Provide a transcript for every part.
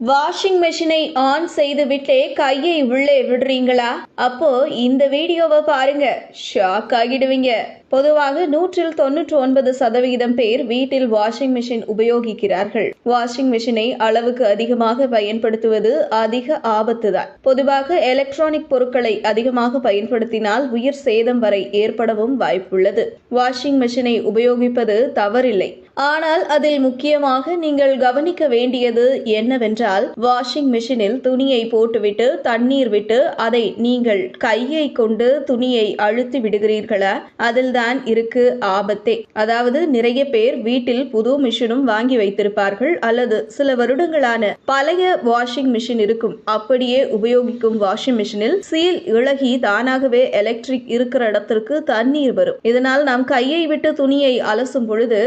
Washing மெஷினை on செய்து விட்டே கையை உள்ளே விடுறீங்களா? அப்போ இந்த வீடியோவை பாருங்க, ஷாக் ஆகிடுவீங்க. பொதுவாக 99% பேர் வீட்டில் வாஷிங் மெஷின் உபயோகிக்கிறார்கள். வாஷிங் மெஷினை அளவுக்கு அதிகமாக பயன்படுத்துவது அதிக ஆபத்துதான். பொதுவாக எலக்ட்ரானிக் பொருட்களை அதிகமாக பயன்படுத்தினால் உயிர் சேதம் வரை ஏற்படவும் வாய்ப்புள்ளது. வாஷிங் மெஷினை உபயோகிப்பது தவறில்லை. ஆனால் அதில் முக்கியமாக நீங்கள் கவனிக்க வேண்டியது என்னவென்றால், வாஷிங் மெஷினில் துணியை போட்டுவிட்டு தண்ணீர் விட்டு அதை நீங்கள் கையை கொண்டு துணியை அழுத்தி விடுகிறீர்களா? அதில் தான் இருக்கு ஆபத்தே. அதாவது நிறைய பேர் வீட்டில் புது மிஷினும் வாங்கி வைத்திருப்பார்கள், அல்லது சில வருடங்களான பழைய வாஷிங் மிஷின் இருக்கும். அப்படியே உபயோகிக்கும் வாஷிங் மிஷினில் சீல் இழகி தானாகவே எலக்ட்ரிக் இருக்கிற இடத்திற்கு தண்ணீர் வரும். இதனால் நாம் கையை விட்டு துணியை அலசும் பொழுது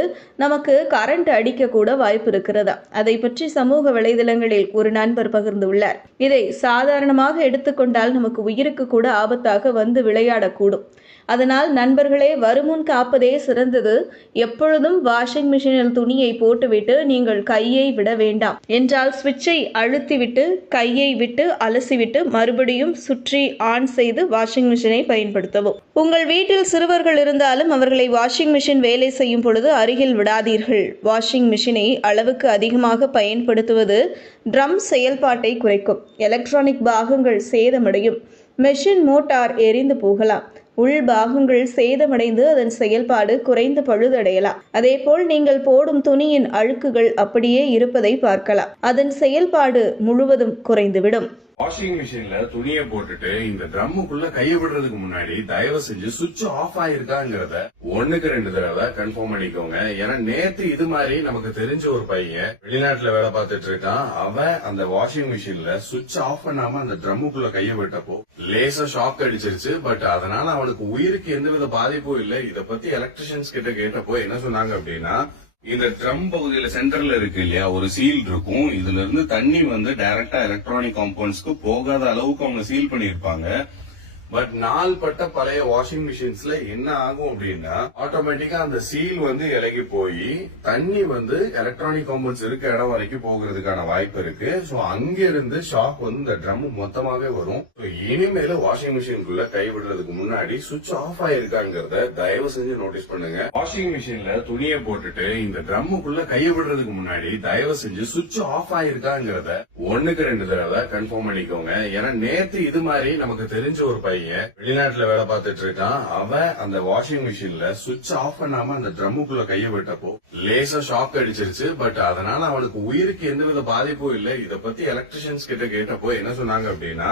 நமக்கு கரண்ட் அடிக்க கூட வாய்ப்பு இருக்கிறதா? அதை பற்றி சமூக வலைதளங்களில் ஒரு நண்பர் பகிர்ந்துள்ளார். இதை சாதாரணமாக எடுத்துக்கொண்டால் நமக்கு உயிருக்கு கூட ஆபத்தாக வந்து விளையாடக்கூடும். அதனால் நண்பர்களே, வருமுன் காப்பதே சிறந்தது. எப்பொழுதும் வாஷிங் மிஷினில் துணியை போட்டுவிட்டு நீங்கள் கையை விட வேண்டாம். என்றால் சுவிட்சை அழுத்திவிட்டு கையை விட்டு அலசிவிட்டு மறுபடியும் சுற்றி ஆன் செய்து வாஷிங் மிஷினை பயன்படுத்தவும். உங்கள் வீட்டில் சிறுவர்கள் இருந்தாலும் அவர்களை வாஷிங் மிஷின் வேலை செய்யும் பொழுது அருகில் விடாதீர்கள். வாஷிங் மிஷினை அளவுக்கு அதிகமாக பயன்படுத்துவது ட்ரம் செயல்பாட்டை குறைக்கும். எலக்ட்ரானிக் பாகங்கள் சேதமடையும். மெஷின் மோட்டார் எரிந்து போகலாம். உள் பாகங்கள் சேதமடைந்து அதன் செயல்பாடு குறைந்து பழுதடையலாம். அதேபோல் நீங்கள் போடும் துணியின் அழுக்குகள் அப்படியே இருப்பதை பார்க்கலாம். அதன் செயல்பாடு முழுவதும் குறைந்துவிடும். வாஷிங் மிஷின்ல துணியை போட்டுட்டு இந்த ட்ரம்முக்குள்ள கையை விடுறதுக்கு முன்னாடி தயவு செஞ்சு சுவிட்ச் ஆஃப் ஆயிருக்காங்கிறத 1-2 தடவை கன்ஃபார்ம் பண்ணிக்கோங்க. ஏன்னா நேத்து இது மாதிரி நமக்கு தெரிஞ்ச ஒரு பையன் வெளிநாட்டுல வேலை பார்த்துட்டு இருக்கான். அவன் அந்த வாஷிங் மிஷின்ல சுவிட்ச் ஆஃப் பண்ணாம அந்த ட்ரம்முக்குள்ள கையை விட்டப்போ லேசா ஷாக் அடிச்சிருச்சு. பட் அதனால அவனுக்கு உயிருக்கு எந்தவித பாதிப்பும் இல்லை. இத பத்தி எலக்ட்ரிஷியன்ஸ் கிட்ட கேட்டப்போ என்ன சொன்னாங்க அப்படின்னா, இந்த ட்ரம் பகுதியில சென்டர்ல இருக்கு இல்லையா, ஒரு சீல் இருக்கும். இதுல இருந்து தண்ணி வந்து டைரக்டா எலக்ட்ரானிக் காம்பவுண்ட்ஸ்க்கு போகாத அளவுக்கு அவங்க சீல் பண்ணிருப்பாங்க. பட் நாள்பட்ட பழைய வாஷிங் மிஷின்ஸ்ல என்ன ஆகும் அப்படின்னா, ஆட்டோமேட்டிக்கா அந்த சீல் வந்து இலகி போய் தண்ணி வந்து எலக்ட்ரானிக் காம்பவுண்ட்ஸ் இருக்க இடம் வரைக்கும் போகிறதுக்கான வாய்ப்பு இருக்கு. சோ அங்க இருந்து ஷாக் வந்து இந்த ட்ரம் மொத்தமாவே வரும். இனிமேல வாஷிங் மிஷினுக்குள்ள கை விடுறதுக்கு முன்னாடி சுவிட்ச் ஆஃப் ஆயிருக்காங்கிறத தயவு செஞ்சு நோட்டீஸ் பண்ணுங்க. வாஷிங் மிஷின்ல துணியை போட்டுட்டு இந்த ட்ரம்முக்குள்ள கை விடுறதுக்கு முன்னாடி தயவு செஞ்சு சுவிட்ச் ஆஃப் ஆயிருக்காங்கிறத 1-2 தடவை கன்ஃபார்ம் பண்ணிக்கோங்க. ஏன்னா நேத்து இது மாதிரி நமக்கு தெரிஞ்ச ஒரு பையன் வெளிநாட்டுல வேலை பார்த்துட்டு இருக்கான். அவன் அந்த வாஷிங் மிஷின்ல சுவிட்ச் ஆஃப் பண்ணாம அந்த ட்ரம்முக்குள்ள கையை விட்டப்போ லேசா ஷாக் அடிச்சிருச்சு. பட் அதனால அவனுக்கு உயிருக்கு எந்தவித பாதிப்பும் இல்லை. இத பத்தி எலக்ட்ரிஷியன்ஸ் கிட்ட கேட்டப்போ என்ன சொன்னாங்க அப்படின்னா,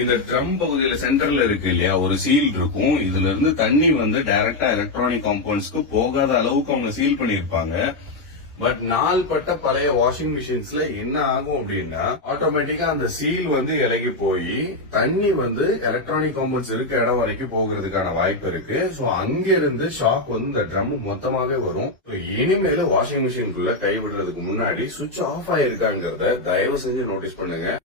இந்த ட்ரம் பகுதியில சென்டர்ல இருக்கு இல்லையா, ஒரு சீல் இருக்கும். இதுல இருந்து தண்ணி வந்து டைரக்டா எலக்ட்ரானிக் காம்பவுண்ட்ஸ்க்கு போகாத அளவுக்கு அவங்க சீல் பண்ணிருப்பாங்க. பட் நாள்பட்ட பழைய வாஷிங் மிஷின்ஸ்ல என்ன ஆகும் அப்படின்னா, ஆட்டோமேட்டிக்கா அந்த சீல் வந்து இலகி போய் தண்ணி வந்து எலக்ட்ரானிக் காம்பவுண்ட்ஸ் இருக்க இடம் வரைக்கும் போகிறதுக்கான வாய்ப்பு இருக்கு. சோ அங்க இருந்து ஷாக் வந்து இந்த ட்ரம் மொத்தமாவே வரும். இனிமேல வாஷிங் மிஷினுக்குள்ள கை விடுறதுக்கு முன்னாடி சுவிட்ச் ஆஃப் ஆயிருக்காங்கிறத தயவு செஞ்சு நோட்டீஸ் பண்ணுங்க.